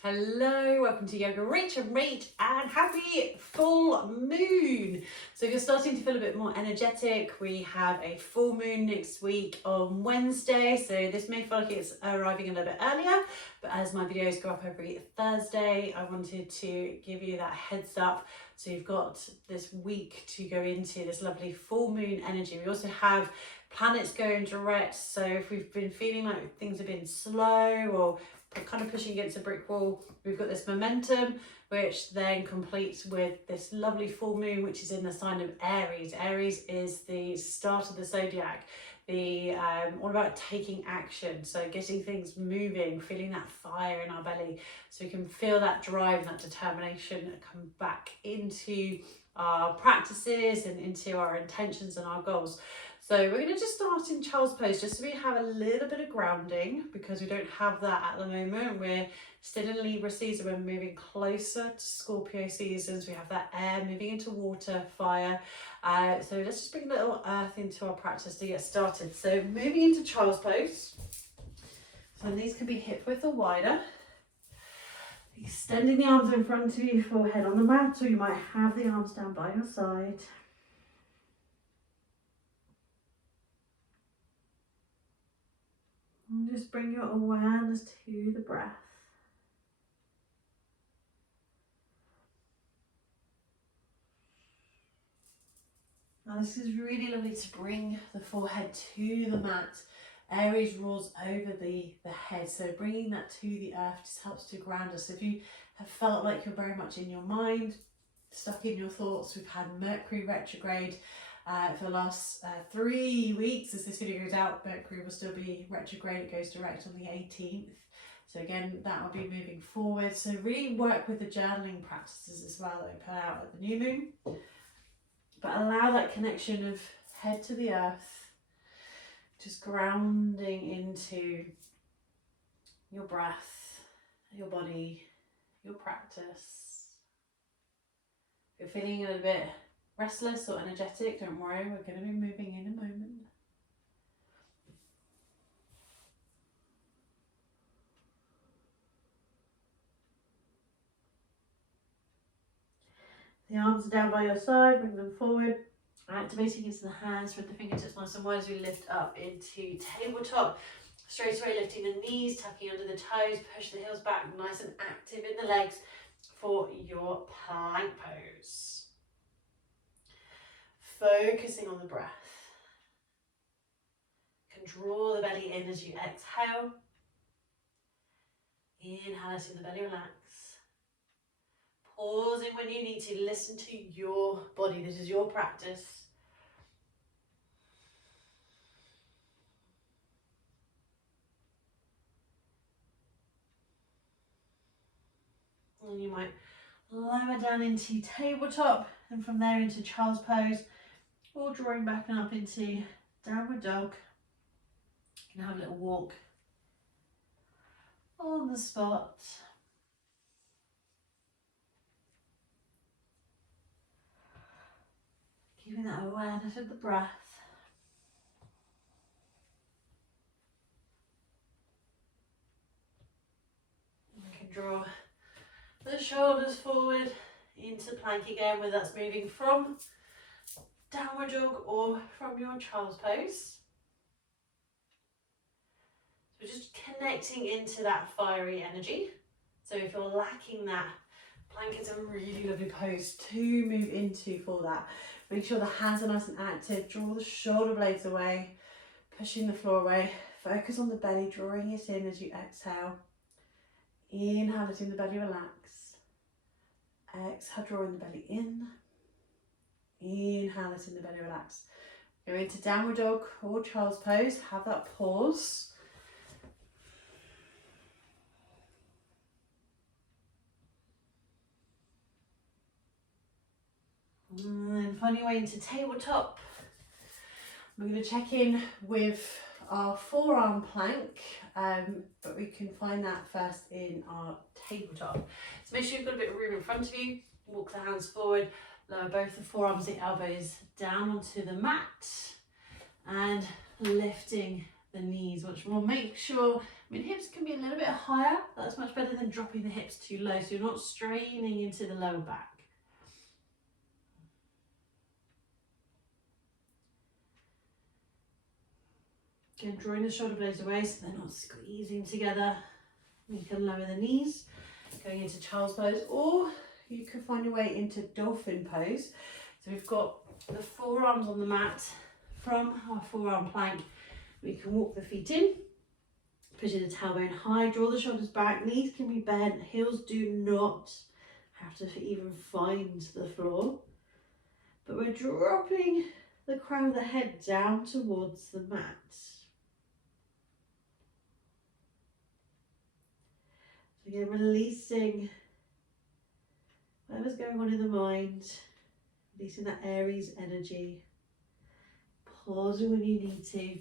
Hello, welcome to Yoga Rach and Rach, and happy full moon. So if you're starting to feel a bit more energetic, we have a full moon next week on Wednesday. So this may feel like it's arriving a little bit earlier, but as my videos go up every Thursday, I wanted to give you that heads up. So you've got this week to go into this lovely full moon energy. We also have planets going direct. So if we've been feeling like things have been slow or kind of pushing against a brick wall, we've got this momentum, which then completes with this lovely full moon, which is in the sign of Aries. Aries is the start of the zodiac, all about taking action, so getting things moving, feeling that fire in our belly, so we can feel that drive, that determination come back into our practices and into our intentions and our goals. So we're going to just start in child's pose, just so we have a little bit of grounding, because we don't have that at the moment. We're still in Libra season, we're moving closer to Scorpio seasons. We have that air moving into water, fire. So let's just bring a little earth into our practice to get started. So moving into child's pose. So these can be hip width or wider. Extending the arms in front of you, forehead on the mat, or you might have the arms down by your side. And just bring your awareness to the breath. Now this is really lovely to bring the forehead to the mat. Aries rules over the head, so bringing that to the earth just helps to ground us. If you have felt like you're very much in your mind, stuck in your thoughts, we've had Mercury retrograde for the last 3 weeks. As this video goes out, Mercury will still be retrograde. It goes direct on the 18th. So again, that will be moving forward. So really work with the journaling practices as well that we put out at the new moon. But allow that connection of head to the earth, just grounding into your breath, your body, your practice. If you're feeling a little bit restless or energetic, don't worry, we're going to be moving in a moment. The arms are down by your side, bring them forward, activating into the hands with the fingertips nice and wide as we lift up into tabletop. Straight away lifting the knees, tucking under the toes, push the heels back, nice and active in the legs for your plank pose. Focusing on the breath. You can draw the belly in as you exhale. Inhale, letting the belly relax. Pausing when you need to, listen to your body. This is your practice. And you might lower down into tabletop, and from there into child's pose, or drawing back and up into downward dog. You can have a little walk on the spot. Keeping that awareness of the breath. You can draw the shoulders forward into plank again, whether that's moving from downward dog or from your child's pose. So we're just connecting into that fiery energy. So if you're lacking that, plank is a really lovely pose to move into for that. Make sure the hands are nice and active. Draw the shoulder blades away, pushing the floor away. Focus on the belly, drawing it in as you exhale. Inhale, letting the belly relax. Exhale, drawing the belly in. Inhale, letting the belly relax. Go into downward dog or child's pose. Have that pause. And then finding your way into tabletop. We're going to check in with our forearm plank, but we can find that first in our tabletop. So make sure you've got a bit of room in front of you. Walk the hands forward, lower both the forearms, the elbows down onto the mat, and lifting the knees. Once more, make sure I mean, hips can be a little bit higher. That's much better than dropping the hips too low, so you're not straining into the lower back. Again, drawing the shoulder blades away so they're not squeezing together. You can lower the knees, going into child's pose, or you can find your way into dolphin pose. So we've got the forearms on the mat from our forearm plank. We can walk the feet in, pushing the tailbone high, draw the shoulders back, knees can be bent, heels do not have to even find the floor. But we're dropping the crown of the head down towards the mat. So again, releasing whatever's going on in the mind, releasing that Aries energy, pausing when you need to,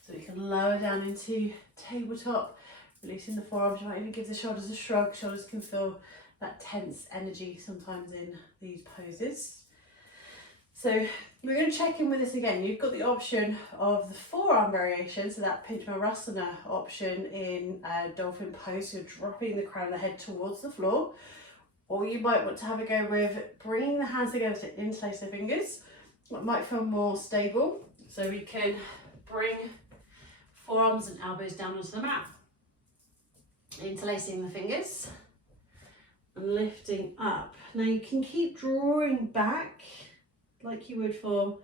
so we can lower down into tabletop, releasing the forearms. You might even give the shoulders a shrug. Shoulders can feel that tense energy sometimes in these poses. So we're going to check in with this again. You've got the option of the forearm variation, so that Pinchamarasana option in dolphin pose, so you're dropping the crown of the head towards the floor. Or you might want to have a go with bringing the hands together to interlace the fingers. It might feel more stable. So we can bring forearms and elbows down onto the mat, interlacing the fingers and lifting up. Now you can keep drawing back like you would for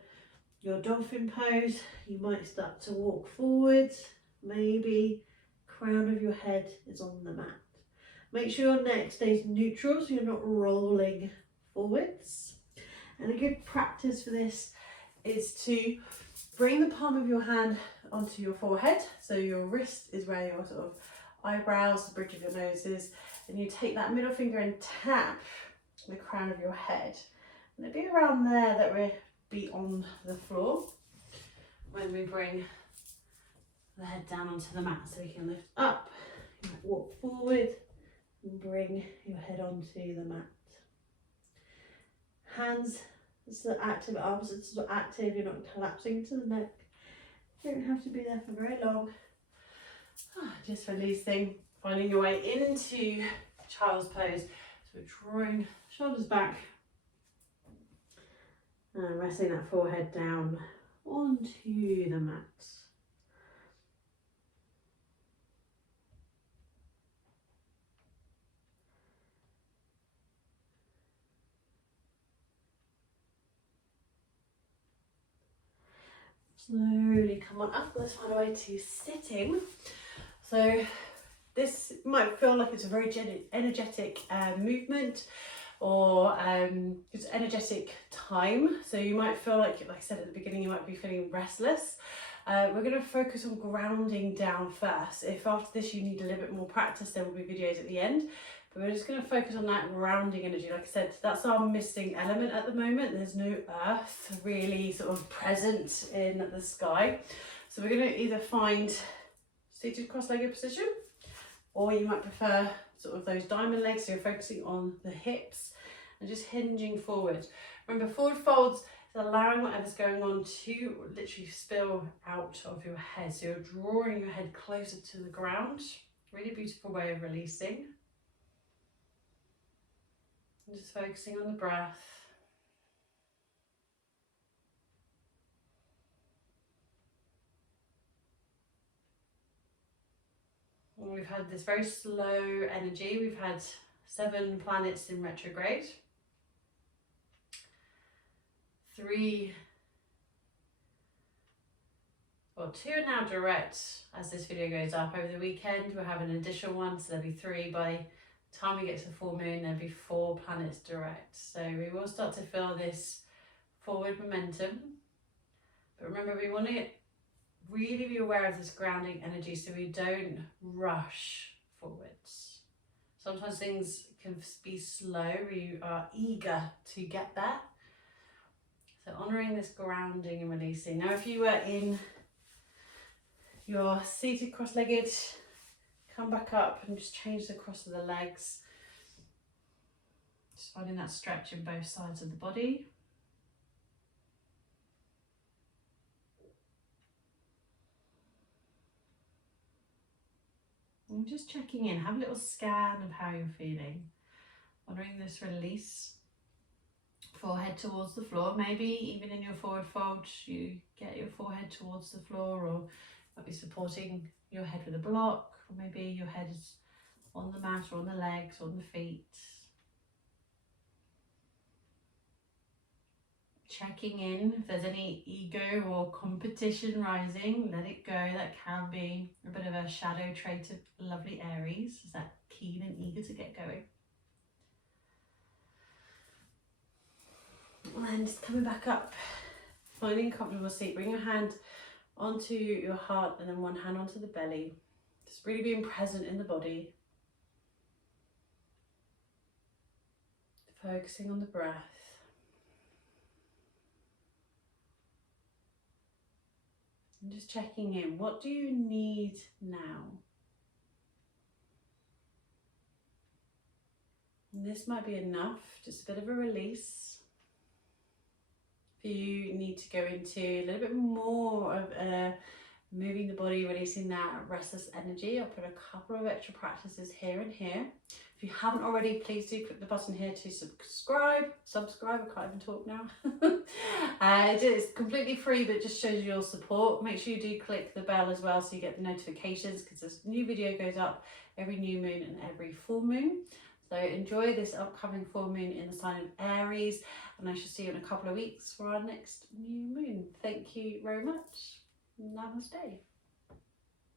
your dolphin pose. You might start to walk forward, maybe crown of your head is on the mat. Make sure your neck stays neutral so you're not rolling forwards. And a good practice for this is to bring the palm of your hand onto your forehead, so your wrist is where your sort of eyebrows, the bridge of your nose is, and you take that middle finger and tap the crown of your head. And it'll be around there that we'll be on the floor when we bring the head down onto the mat, so we can lift up, you might walk forward and bring your head onto the mat. Hands, it's the active, arms, it's not active, you're not collapsing to the neck. You don't have to be there for very long. Just releasing, finding your way into child's pose. So we're drawing shoulders back and resting that forehead down onto the mat. Slowly come on up. Let's find a way to sitting. So this might feel like it's a very energetic movement, or it's energetic time. So you might feel like I said at the beginning, you might be feeling restless. We're going to focus on grounding down first. If after this you need a little bit more practice, there will be videos at the end. But we're just going to focus on that grounding energy. Like I said, that's our missing element at the moment. There's no earth really sort of present in the sky. So we're going to either find seated cross-legged position, or you might prefer sort of those diamond legs, so you're focusing on the hips and just hinging forward. Remember, forward folds is allowing whatever's going on to literally spill out of your head. So you're drawing your head closer to the ground. Really beautiful way of releasing. And just focusing on the breath. And we've had this very slow energy. We've had 7 planets in retrograde. 2 are now direct as this video goes up. Over the weekend we'll have an additional one, so there'll be 3 by the time we get to the full moon. There'll be 4 planets direct, so we will start to feel this forward momentum. But remember, we want to really be aware of this grounding energy so we don't rush forwards. Sometimes things can be slow, we are eager to get there. So honouring this grounding and releasing. Now if you were in your seated cross-legged, come back up and just change the cross of the legs. Just finding that stretch in both sides of the body. And just checking in, have a little scan of how you're feeling. Honoring this release. Forehead towards the floor, maybe even in your forward fold you get your forehead towards the floor, or might be supporting your head with a block, or maybe your head is on the mat or on the legs or on the feet. Checking in if there's any ego or competition rising, let it go. That can be a bit of a shadow trait of lovely Aries, is that keen and eager to get going. And then just coming back up, finding a comfortable seat. Bring your hand onto your heart and then one hand onto the belly. Just really being present in the body. Focusing on the breath. And just checking in. What do you need now? And this might be enough, just a bit of a release. If you need to go into a little bit more of moving the body, releasing that restless energy, I'll put a couple of extra practices here and here. If you haven't already, please do click the button here to subscribe. I can't even talk now. It's completely free, but it just shows your support. Make sure you do click the bell as well so you get the notifications, because this new video goes up every new moon and every full moon. So enjoy this upcoming full moon in the sign of Aries, and I shall see you in a couple of weeks for our next new moon. Thank you very much. Namaste.